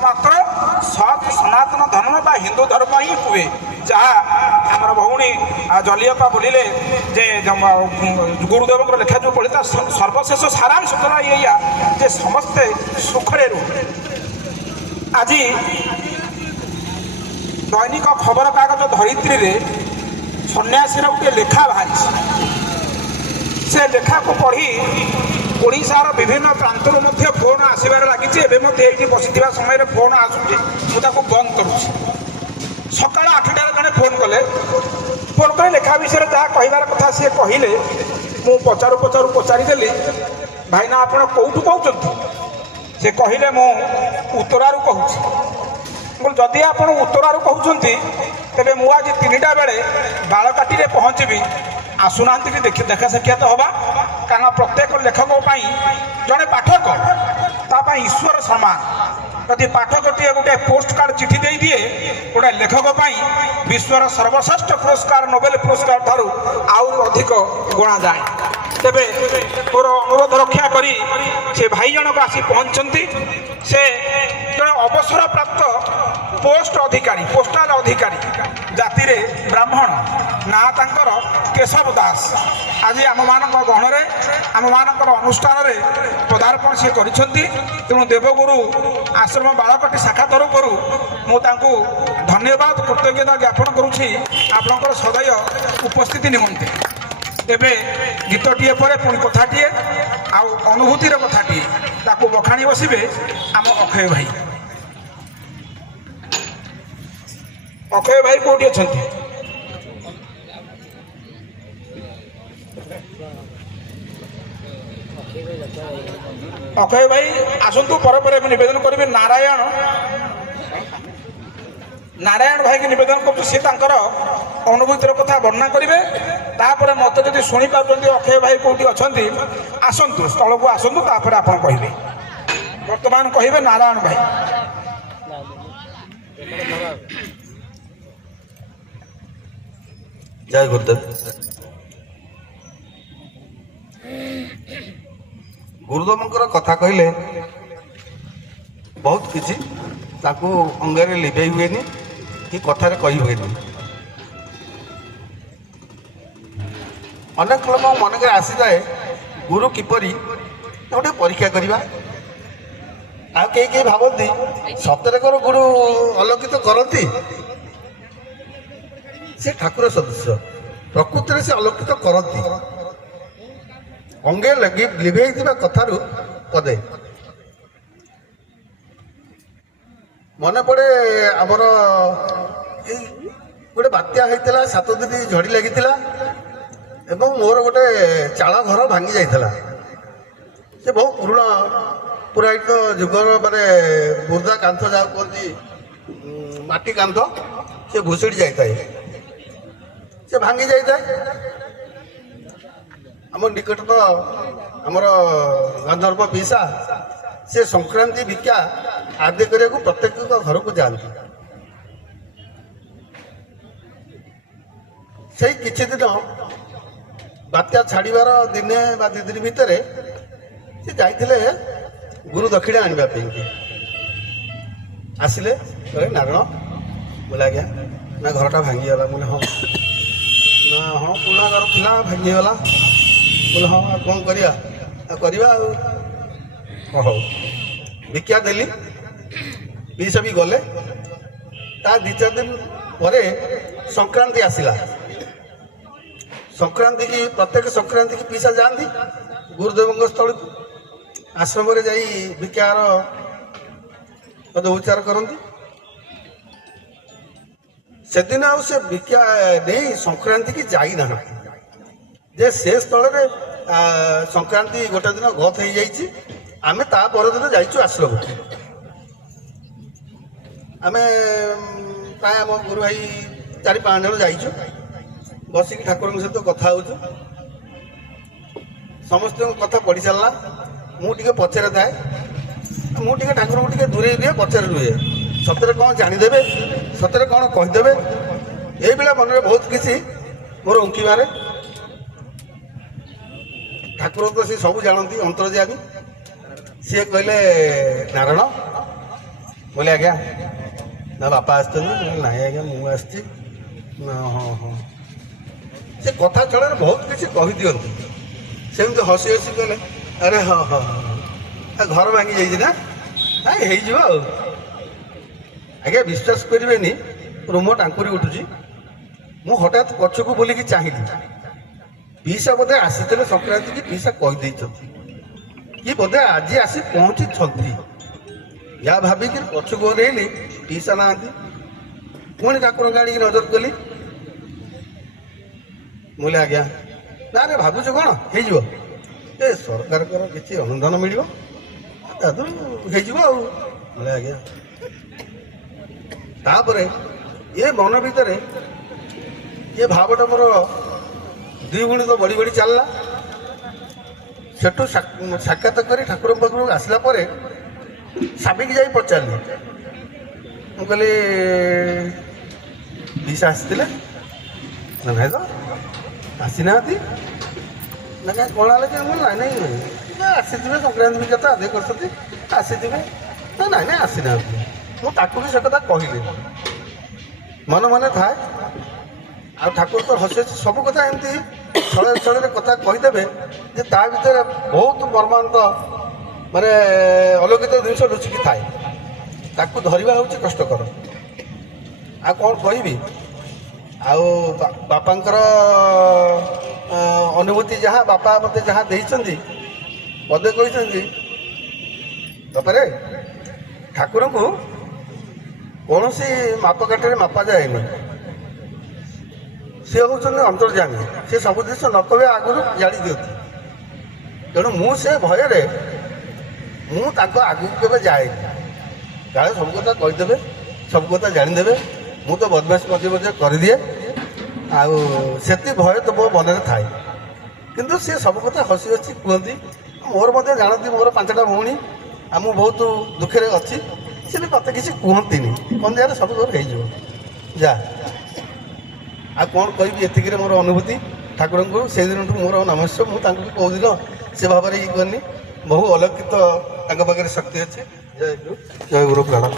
केवलमात्र सत् सनातन धर्म बा हिंदू धर्म ही हुए जहाँ आमर भौणी जलियपा बोलिले जे गुरुदेव लेखा जो पढ़ी सर्वशेष सारांश या जे समस्ते सुखरे रुहे। आज दैनिक खबर कागज धरित्री रे सन्यासी गोटे लेखा बाहरी से लेखा को पढ़ी ओडिशार विभिन्न प्रांतर फोन आसबार लगी बसी समय फोन आसूचे मुझे बंद करुँच सका 8टार जड़े फोन कले फोन कर लेखा विषय जहाँ कहबार कथा सी कहले मु पचारू पचारू पचारिदेली भाईना आपण कौटू कहते से कहले मु उत्तरारू कहूँ जदि आप उत्तरारू कहते तेरे मु आज 3टा बेले बालकाटी पहुँचबी आसुना देखा साक्षात हवा कारण प्रत्येक लेखक जड़े पाठक ताप ईश्वर सम्मान यदि पाठकटीए गोटे पोस्ट कार्ड चिठी दे दिए गोटे लेखक विश्वर सर्वश्रेष्ठ पुरस्कार नोबेल पुरस्कार ठारू आउ अधिक गणा जाए। तेबे मोर अनुरोध रक्षा करी से भाई जनक आसी पहुँचती से जड़े अवसर प्राप्त पोस्ट अधिकारी पोस्टाल अधिकारी जाति रे ब्राह्मण ना तांकर केशव दास आज आम मान गहन आम मान अनुष्ठान पदार्पण सी कर तेणु देवगुरु आश्रम बालकटी शाखा तरफ मुझे धन्यवाद कृतज्ञता ज्ञापन करुँची आपणकर सदैव उपस्थिति निमंते। एबे गीतटीए पर पुणी कथाटीए आउ अनुभूतिर कथाटीए ताकू बखाणी बसबे आम अक्षय भाई। अक्षय भाई कौटी अच्छा अक्षय भाई आसतु पर निवेदन करेंगे नारायण नारायण भाई की निवेदन कर अनुभूतिर कथा वर्णना करेंगे तापर मत जब शुणी पार्टी अक्षय भाई कौटी अच्छा आसतु स्थल को आसतु तापर आप कहे बर्तमान कहे नारायण भाई। जय गुरुदेव। गुरुदेव कथा कहले बहुत किसी अंगे लिभे हुए कि कथार कही हुए अनेक लोक मन के आसी जाए गुरु किपरि गोटे परीक्षा करवा आ कई भावती सतरे कर गुरु अलौकित करती से ठाकुर सदस्य प्रकृति से अलौकित करती अंगे लगी लिभे कथारू पदे मन पड़े आमर गोटे बात्या होता 7 दिन झड़ी लगी एवं मोर गोटे चाल घर भांगी जाइला से बहुत पुराणा पुराणिक जुगर माने बुर्दा कांथ जहाँ कहती माटी कांथ से भुसुड़ी जाए से भांगी जाए आम निकट तो आमर गंधर्व पीसा से संक्रांति भिक्षा आदि करने को प्रत्येक घर को जाती से किसी दिन बात्या छाड़बार दिने बा 2 दिन भितर से जाते गुरु दक्षिणा आने आसिले नारायण बोला आज्ञा ना घरटा भांगीगला बोले हाँ ना हाँ पुणा घर था भांगीगला बोले हाँ कौन करवा हो भिक्षा देली पीसा भी गले ता 2-4 दिन पर संक्रांति आसला संक्रांति की प्रत्येक संक्रांति की पीसा जाती गुरुदेव स्थल को आश्रम जा भिक्षार पदोच्चार करती से दिन आ भिक्षा नहीं संक्रांति की जाइना जे से स्थल संक्रांति गोटे दिन गत हो जाइए आमे ता पर दिन जाइचु आश्रम आमे प्राय आम गुरु भाई 4-5 जन जाइचु बसिक ठाकुर सहित कथा हो समस्त कथा पढ़ी सारा मुझे पचरे थाए मुझे ठाकुर को दूरे रुहे पचरे रुहे सतरे कौन जानीदे सतरे कौन कहीदे ये मन में बहुत किसी मोर उंकी मारे ठाकुर तो सी सब जानती अंतर्जामी सी कहले नारायण ବୋଲେ ଆଜ୍ଞା ନା ବାପା ଆସିଛନ୍ତି? ମୁଁ କହିଲି ନାହିଁ ଆଜ୍ଞା ମୁଁ ଆସିଛି। ନା ହଁ ହଁ। ସେ କଥା ଛଡ଼ାରେ ବହୁତ କିଛି କହିଦିଅନ୍ତି। ସେମିତି ହସି ହସି କଲେ ଆରେ ହଁ ହଁ ହଁ ଘର ଭାଙ୍ଗି ଯାଇଛି ନା ହେଇଯିବ ଆଉ। ଆଜ୍ଞା ବିଶ୍ୱାସ କରିବେନି ରୁମ ଟାଙ୍କୁରି ଉଠୁଛି। ମୁଁ ହଠାତ୍ ପଛକୁ ବୁଲିକି ଚାହିଁଲି, ପିଇସା ବୋଧେ ଆସିଥିଲେ ସଂକ୍ରାନ୍ତି କି ପିଇସା କହିଦେଇଛନ୍ତି କି ବୋଧେ ଆଜି ଆସି ପହଞ୍ଚିଛନ୍ତି। ଯାହା ଭାବିକି ପଛକୁ ଓହ୍ଲେଇଲି, ପିଇସା ନାହାନ୍ତି। ପୁଣି ଠାକୁରଙ୍କ ଆଣିକି ନଜର କଲି। ମୁଁ ଆଜ୍ଞା ନା ରେ ଭାବୁଛୁ କ'ଣ ହେଇଯିବ? ଏ ସରକାରଙ୍କର କିଛି ଅନୁଦାନ ମିଳିବ ତାଦେହରୁ ହେଇଯିବ ଆଉ। ବୋଲେ ଆଜ୍ଞା ତାପରେ ଏ ମନ ଭିତରେ ଏ ଭାବଟା ମୋର ଦୁଇ ଗୁଣି ତ ବଢ଼ି ବଢ଼ି ଚାଲିଲା। ସେଠୁ ସାକ୍ଷାତ କରି ଠାକୁରଙ୍କ ପାଖରୁ ଆସିଲା ପରେ ସାବିକି ଯାଇ ପଚାରିଲି। ମୁଁ କହିଲି ପିଇସା ଆସିଥିଲେ? ନା ନାଇଁ ତ ଆସିନାହାନ୍ତି। ନା କାହିଁ କ'ଣ ହେଲା କି? ମୁଁ ନାଇଁ ନାଇଁ ଆସିଥିବେ, ସଂକ୍ରାନ୍ତି ପୂଜା ତ ଆଦାୟ କରିଛନ୍ତି ଆସିଥିବେ। ନା ନାଇଁ ନାଇଁ ଆସିନାହାନ୍ତି। ମୁଁ ତାକୁ ବି ସେ କଥା କହିଲି, ମନେ ମନେ ଥାଏ। ଆଉ ଠାକୁର ତ ହସି ହସି ସବୁ କଥା ଏମିତି ଛଳେ ଛଳରେ କଥା କହିଦେବେ ଯେ ତା ଭିତରେ ବହୁତ ମର୍ମାନ୍ତ ମାନେ ଅଲୌକିକ ଜିନିଷ ଲୁଚିକି ଥାଏ। ତାକୁ ଧରିବା ହେଉଛି କଷ୍ଟକର। ଆଉ କ'ଣ କହିବି? ଆଉ ବାପାଙ୍କର ଅନୁଭୂତି ଯାହା, ବାପା ମୋତେ ଯାହା ଦେଇଛନ୍ତି, ପଦେ କହିଛନ୍ତି ତାପରେ ଠାକୁରଙ୍କୁ କୌଣସି ମାପକାଠିରେ ମାପା ଯାଏନି। ସେ ହେଉଛନ୍ତି ଅନ୍ତର୍ଯାମୀ। ସେ ସବୁ ଜିନିଷ ନ କହିବା ଆଗରୁ ଜାଣି ଦିଅନ୍ତି। ତେଣୁ ମୁଁ ସେ ଭୟରେ ମୁଁ ତାଙ୍କ ଆଗକୁ କେବେ ଯାଏନି। କାଳେ ସବୁ କଥା କହିଦେବେ, ସବୁ କଥା ଜାଣିଦେବେ। ମୁଁ ତ ବଦମାସି ମଝିରେ ମଝିରେ କରିଦିଏ। ଆଉ ସେତି ଭୟ ତ ମୋ ମନରେ ଥାଏ। କିନ୍ତୁ ସେ ସବୁ କଥା ହସି ହସି କୁହନ୍ତି। ମୋର ମଧ୍ୟ ଜାଣନ୍ତି ମୋର 5ଟା ଭଉଣୀ, ଆଉ ମୁଁ ବହୁତ ଦୁଃଖରେ ଅଛି। ସେ ବି ମୋତେ କିଛି କୁହନ୍ତିନି, କନ୍ଦିଆରେ ସବୁ ମୋର ହେଇଯିବ ଯା। ଆଉ କ'ଣ କହିବି? ଏତିକିରେ ମୋର ଅନୁଭୂତି ଠାକୁରଙ୍କୁ ସେଇଦିନଠୁ ମୋର ନମସ୍ୟ। ମୁଁ ତାଙ୍କୁ ବି କେଉଁଦିନ ସେ ଭାବରେ ଇଏ କରିନି। ବହୁ ଅଲୌକିତ ତାଙ୍କ ପାଖରେ ଶକ୍ତି ଅଛି। ଜୟ ଗୁରୁ ପ୍ରଣାମ।